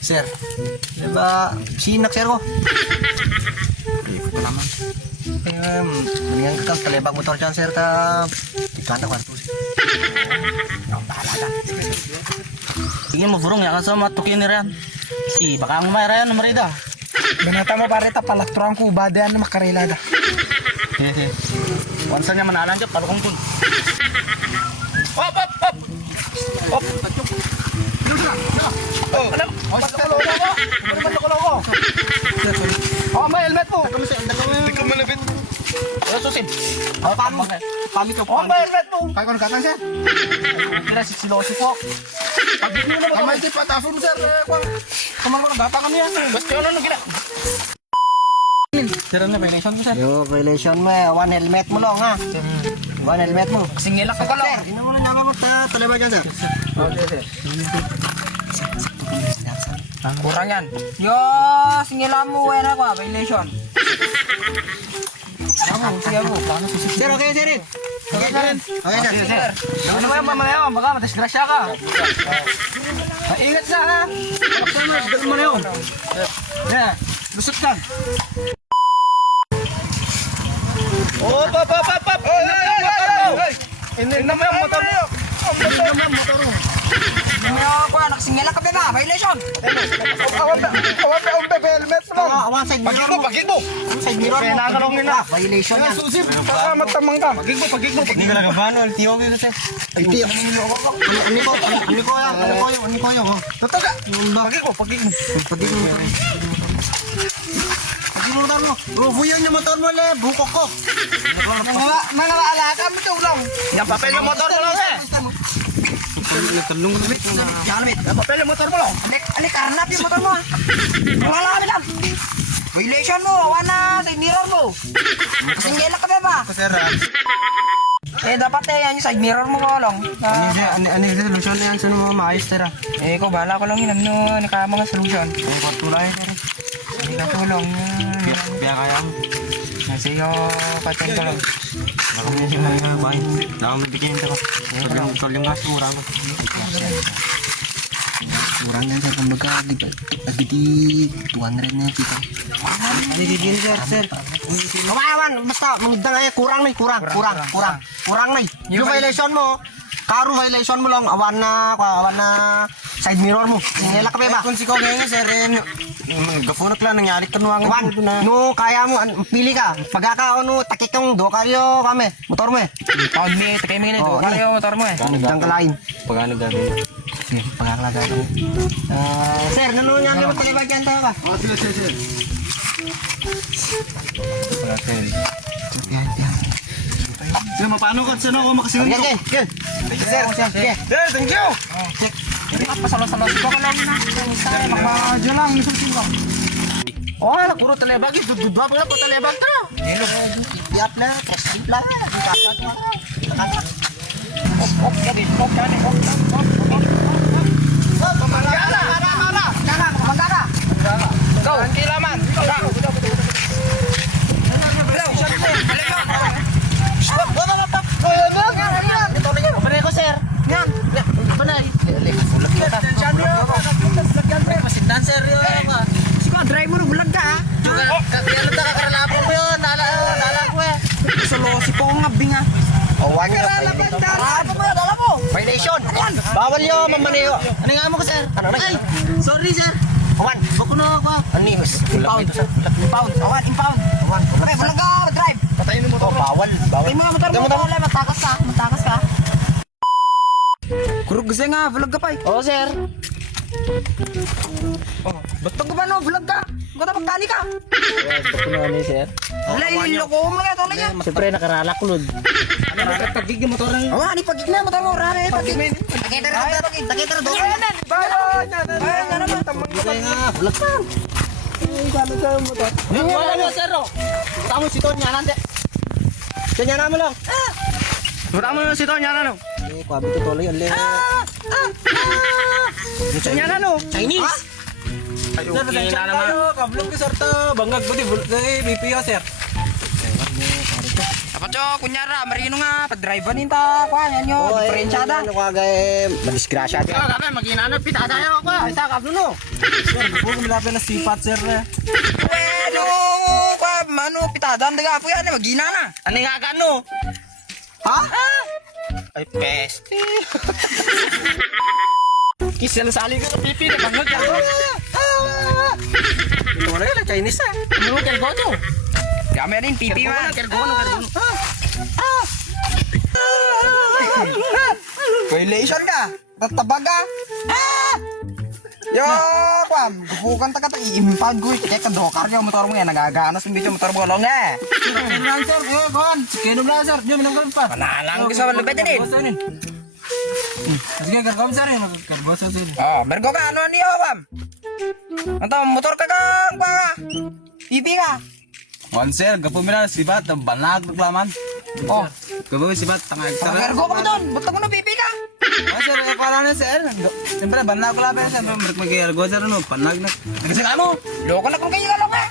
Sir, diba sinak sir ko? Ikot na naman. Mendingan ka kalebak motor dyan sir ka iklan ako sir. Ang bahala ka. Tingin mo burong yan sa matukin ni Rian. Si baka ang may Rian marida. Ganata mo pare ta palakturan ko badan makarela da. Hehe. Wansa niya manalan dyan palukong dun. Hop. Hop. Oh, alam. Oh, may helmet mo. Hindi ko malapit. Ano susin? Pamit ko. Oh, may helmet mo. Kaya ko nakatan sir. Kira si Silosi po. Pagit mo naman. Kamay ti patafon sir. Kaman ko nagata kami yan. Basta yun ano gina. Sir na violation mo sir. Yo, violation mo one helmet mo lang ha. One helmet mo. Singilak ka lang. Sir, ino mo lang naman mo taleba dyan sir. Okay sir. Kurang yan. Yo, singilan mo wala ko violation. Siya mo. Sir, okay sir. Okay sir. Okay sir. Ano mo yung mamaya? Baka matisgrasya ka. Ingat sa ha. Kapag mo dal mo na yun. Yeah. Lusot ka. Oh, pap. Ini naman yung motor mo. Ini naman yung motor mo. Ano ko nakasingilak ka ba? Violation. Awan pa helmet mo. Awan side mirror. Pagit mo. Side mirror mo. Pinakalongin na. Violation yan. Susip. Kasama tamang ka. Pagit mo. Hindi ka nagabano, LTO ko sir. Ay, tiyo. Ano ko yung. Totoo ka. Pagit mo. Pati mo motor mo. Rubo yun yung motor mo le. Bukok ko. Mga alaka mo ito lang. Yung papel yung motor mo lang eh. Talong na bit. Yung papel yung motor mo lang. Alik, karnap yung motor mo. Wala kami lang. Violation mo. Wana sa mirror mo. Kasingilak ka ba? Sir, Dapat yan yung side mirror mo ko lang. ano yung solution na yan? Saan mo maayos sir? Ko bahala ko lang yun. Ano, mga solution. Ay, patulay sir. Hindi ka tulong. Biya kaya mo. Sa'yo, pateng ko lang. Baka mo yung mga bahay. Baka mo bigyan ito ko. Tol yung gas, murang ko. Murang yan sir. Kumbaga, agiti 200 na yan kita. Bigyan sir. Kawawan, basta mangidang ay kurang na, kurang na. Yung violation mo, karo violation mo lang, awan na side mirror mo. Nila ka ba? Kung siko ngayon sir, gafunak lang nangyari kanuangan ko na. No, kaya mo pili ka. Pagka ano takik kang do karyo kami. Motor mo eh. Taon mi, takay mi nito. Karyo motor mo eh. Dang kalain. Pagano gagawin? Sige, pagkakalaga ko. Sir, nanonood niya mo talibag yan tayo ka? Oh, sir. Yan. Sino mapano ka? Sino ako makasingon ko? Yan. Sir, sige. Thank you! Pasalo-salo ko ka lang na. Diyan lang, isusin ko. Oh, puro talebag. Dudwa pa po talebag. Tara! Tiap na, trusting lang. Op, kadi. Pamangkara. Go! Ang kilaman! Pare ko, sir. Yan. Panay. Masindan, sir. Siko, driver bulag ka ha. Kaya lang kakaralapon ko yun. Nala ko eh. Solo, siko nga binga. Awan niya. Dala mo. Violation. Bawal yun, mamaneo. Ano nga mo ko, sir? Ano na? Ay, sorry, sir. Awan. Bako na ako. Anis. Impound. Awan, impound. Awan. Okay, bulag ka, drive. Patayin mo Oh, bawal. Ay, mga motor mo, wala, matakas ka. Kurug kasi nga, vlog ka pa eh. Oo, sir. Ba't pag ba no, vlog ka? Ba't pagkali ka? Bako na ni, sir. Wala, ililoko mo lang ito niya. Siyempre, nakaralak ko, Lod. Pagig yung motor na yun. Awan, ipagig na, motor mo, rare, pagig. Takita na, doon. Bayan na naman, tamang Kaya nga, bulag pa. Wala mo, sir. Tama si Tonya nande. Kanya naman lang. Wala mo si Tonya na, no? Eh, kwabi to tuloy ulit. Kanya na no? Chinese. Ayun, na naman. Kablog ka sir to, banggag ko di, BPO sir. Kapacho, kunyara, marino nga, pag-drive ninta, kuha, yan yun, diferensyada. Ano ka gaya, madisgrasya din. Kami, mag-inano, pitada yung ako. Isa, kablo. Sir, huwag kumilapin na sipat, sir. Bueno, kuha, ano, pitadaan, daga po yan, magina na. Ano nga gano? Ha? Ay, peste. Kisya na sali ko sa pipi. Pangod ka ko. Ito na yun, Chinese eh. Ano ka ko to? Kami rin, pipi man. Kergono. Violation ka, tatabag ka. Yo, kuha, gupukan ta ka, i-impound ko. Kaya kadokar yung motor mo yan, nagaganas yung video motor mo long eh. Sir, kuhan. Kinom lang, sir. Diyan, minum ka pa. Panalang ko sa malupit din. Sige, kargom, sir. Kargom, sir. Oh, mergo ka, ano niyo, Pam? Ano, motor ka kang, kuha. Pipi ka. One sir, gapo mila sibat, banag reklaman. Oh, Gapo sibat, tangay mergo ka doon, ba't ako na pipi ka? Sir, pala na sir. Siyempre, banag ko laban sir. Mag-ergo sir, ano, panag na. Kasi ano? Loko na kung kayo ka lang eh.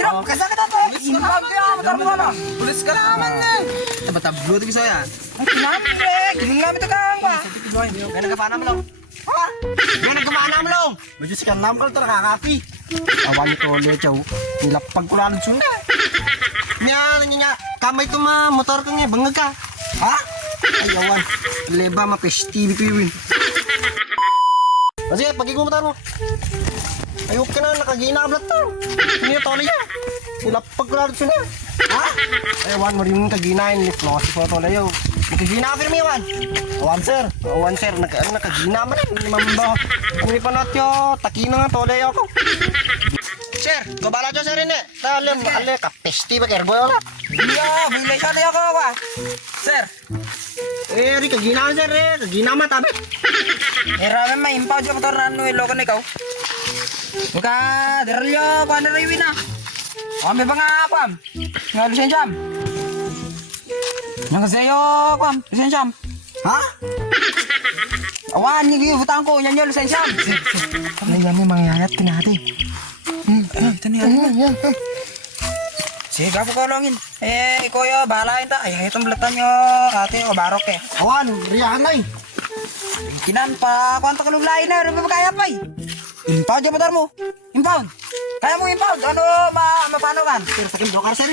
Kira, kasakit ako. Impag ka, motor mo ka. Pulis ka naman na. Tabatablo ito gusto yan. Ay, kinamit eh. Ginamit ka kang, kuha. Kaya nagkapanam lang. Ha? Kaya nagkapanam lang. Medyo si kanam ka ito, nakakapi. Awan ito ulit, chow. Nilapag ko lang ito. Niya, kamay ito motor ka nga, bangag ka. Ha? Ay, awan. Leba, mapestibi ko yun. Sige, pagiging motor mo. Ayok ka na, nakagina ka blat to. Hindi na tolay yan. Nilapag ko lang ito na. Ha? Ay, awan, marimong kaginain. Niplosis mo tolay yun. Nakagina ka firme, awan. Awan, sir. Awan, sir. Nakagina man eh. Hindi mambaho. Ang ipanat yo, takina nga tolay ako. Sir, kabala dyan, sir, ini. Talim, kapesti ba, kergo yun? Iya, violation na ako, kuha. Sir, Eh, rin kagina ka, sir, eh. Kagina matabi. marami may impaw dyan motor na ano, loko na ikaw. Buka, diralyo, kuha na rin na. O, may ba nga, Pam? Nga, lisensyam. Nga kasi yo, Pam, lisensyam. Ha? Awan, yung butang ko, yan yung lisensyam. Ano yan yung mangyayat kinati? Ito niya. Sige, gapo ko longin. Eh, ikaw yo, bahala yun ta. Ay, itong blatan nyo, ate, o barok eh. Awan, riyahan na eh. Kinan pa, kwanta ka lain na, rin ba kaya pa eh? Impound yung motor mo. Impound. Kaya mo impound. Ano, mapano kan? Sir, sakin dokar, sir.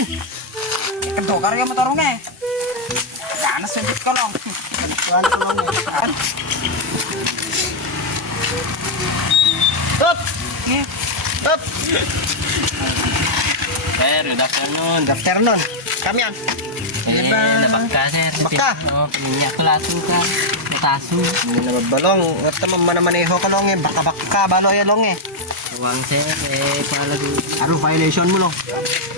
Kadokar yung motor mo eh. Ganas yung bit ko lang. Tuhan ko lang eh. Stop! Eh, Stop! Sir, good afternoon. Good afternoon. Kami yan. Nabaka sir. Baka? Oo, pinya ko laso ka. Mataso. Hindi na magbalong. At naman manamaneho ka long eh. Baka balo yan long eh. Awang sir, palago. Ano, violation mo long?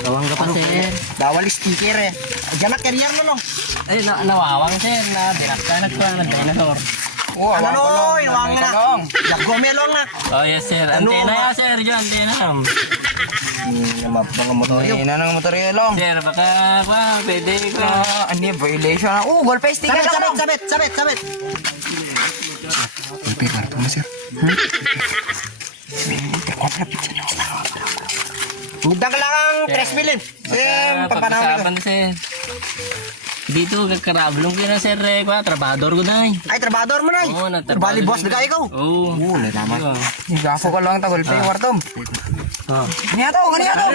Awang ka pa sir. Bawal sticker eh. Jamat kariyar mo long. Ay, nawawang sir na dinaktanak ko ng dinosaur. oh, Ano awan ko no? lang. Iwang na. Long. Jagome long na. Oh yes sir, Ano, antena ma- ya sir, dyan antena. Mga motor Ay, na ng motor yun long. Sir, baka pwede ko. Ano yung violation na? Golpe sticker Sabit, lang sabit, long. sabit, sabit, sabit. Golpe, karto mo sir. Mudang ka lang ang 3 million. Sim, pagpanahon ko. Pagkasaban sir. Dito kakarablong ko na sir, trabador ko na eh. Ay, trabador mo na eh. Oo, nagtrabaho Bali boss, din. bigay ikaw. Oo. Oo, naman. Gafo ko lang ta golpe yung wartom. Oh. Niya to, ganiya to.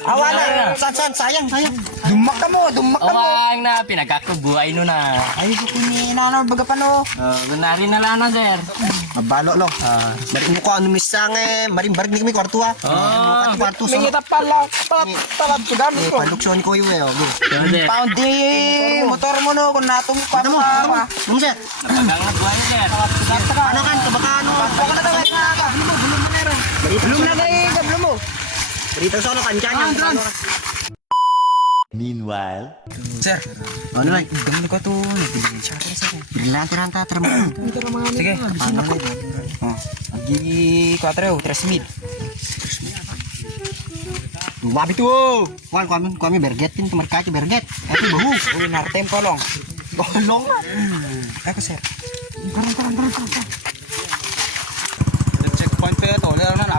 Awa na. San, sayang, sayang. Dumak ka mo, dumak ka mo. Awang na, pinagkakabuhay no na. Ay, kukunin na ano, baga pa no. Gunari na lang na sir. Mabalo lo. Maring mo ko ano misang eh. Maring barig ni kami kwarto ha. Oh. Kwarto May sa. kita pala, talad ko dami Eh, ko. paluksyon ko yun eh. Okay. Sir, Pound di motor mo no, kung natong pa Ano mo? Ano mo? Ano mo sir? napagang na buhay sir. Ano kan? Kabaka ano? Baka na tawag na ka. Bulong na meron. Bulong na kay kablo mo. Dito sa ano kanjan yan. Meanwhile, Sir, Ano lang? gamit ko to. Nagbilisya ko sa akin. Bilang tiranta, tiramaan. Sige. Ano lang? Oh, agi 4, 3,000. Babi tuh. Wan, kami berget tin kamar kaca berget. Itu bahu. Uy, nartempo long. Golong. Ako sir. Checkpoint pa ito. Wala na